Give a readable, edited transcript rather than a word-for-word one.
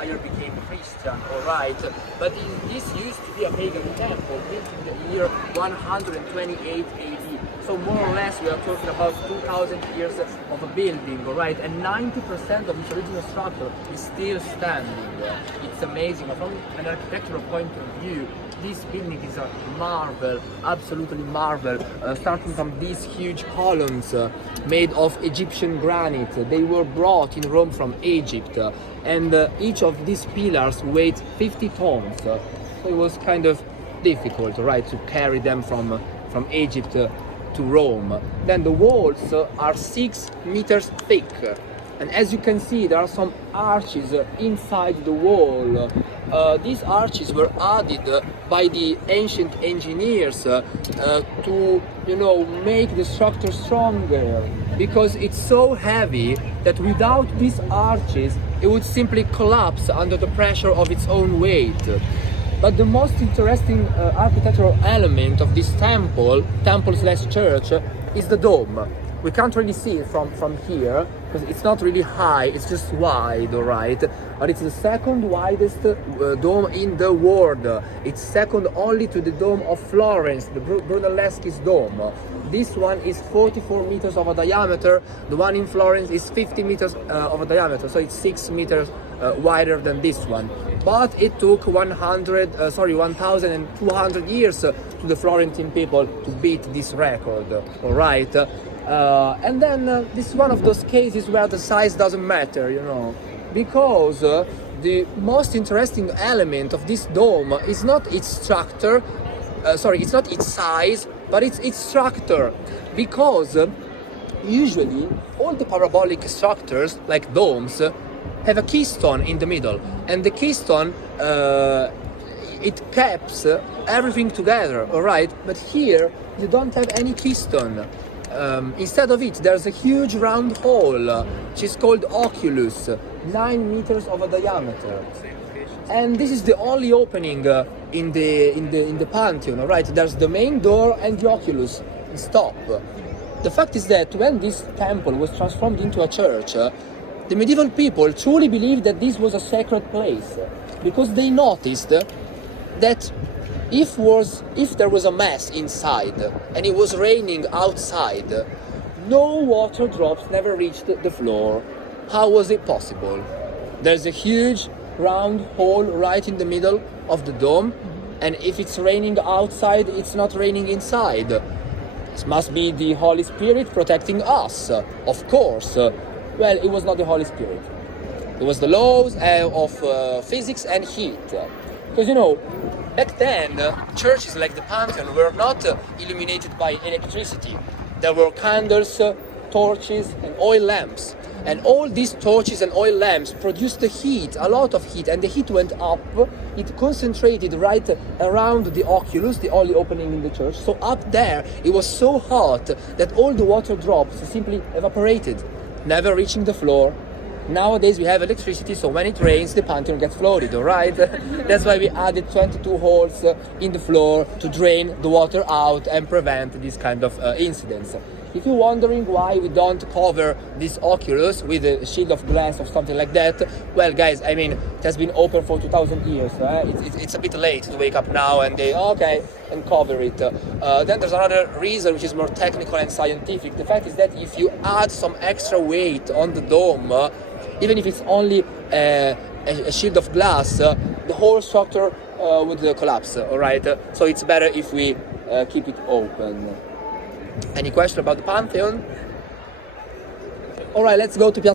Empire became Christian, alright? But this used to be a pagan temple built in the year 128 AD. So more or less we are talking about 2000 years of a building, alright? And 90% of its original structure is still standing. It's amazing. From an architectural point of view, this building is a marvel, absolutely marvel, starting from these huge columns made of Egyptian granite. They were brought in Rome from Egypt, and each of these pillars weighed 50 tons. So it was kind of difficult, right, to carry them from Egypt to Rome. Then the walls are 6 meters thick. And as you can see, there are some arches inside the wall. These arches were added by the ancient engineers to, make the structure stronger, because it's so heavy that without these arches, it would simply collapse under the pressure of its own weight. But the most interesting architectural element of this temple/church, is the dome. We can't really see it from here because it's not really high, it's just wide, alright? But it's the second widest dome in the world. It's second only to the dome of Florence, the Brunelleschi's dome. This one is 44 meters of a diameter, the one in Florence is 50 meters of a diameter, so it's 6 meters wider than this one. But it took 1,200 years to the Florentine people to beat this record, alright? And then this is one of those cases where the size doesn't matter, because the most interesting element of this dome is not its structure, it's not its size, but it's its structure, because usually all the parabolic structures, like domes, have a keystone in the middle, and the keystone it keeps everything together, alright? But here you don't have any keystone. Instead of it, there's a huge round hole, which is called oculus, 9 meters of a diameter. And this is the only opening in the Pantheon, alright? There's the main door and the oculus. Stop. The fact is that when this temple was transformed into a church, the medieval people truly believed that this was a sacred place, because they noticed that if there was a mess inside and it was raining outside, no water drops never reached the floor. How was it possible? There's a huge round hole right in the middle of the dome, and if it's raining outside, it's not raining inside. This must be the Holy Spirit protecting us, of course. Well, it was not the Holy Spirit. It was the laws of physics and heat. Because, back then, churches like the Pantheon were not illuminated by electricity. There were candles, torches, and oil lamps. And all these torches and oil lamps produced the heat, a lot of heat, and the heat went up. It concentrated right around the oculus, the only opening in the church. So up there, it was so hot that all the water drops simply evaporated, never reaching the floor. Nowadays we have electricity, so when it rains, the Pantheon gets flooded, alright? That's why we added 22 holes in the floor to drain the water out and prevent this kind of incidents. If you're wondering why we don't cover this oculus with a shield of glass or something like that, well guys, it has been open for 2000 years. It's a bit late to wake up now and and cover it. Then there's another reason which is more technical and scientific. The fact is that if you add some extra weight on the dome, even if it's only a shield of glass, the whole structure would collapse, alright? So it's better if we keep it open. Any question about the Pantheon? Alright, let's go to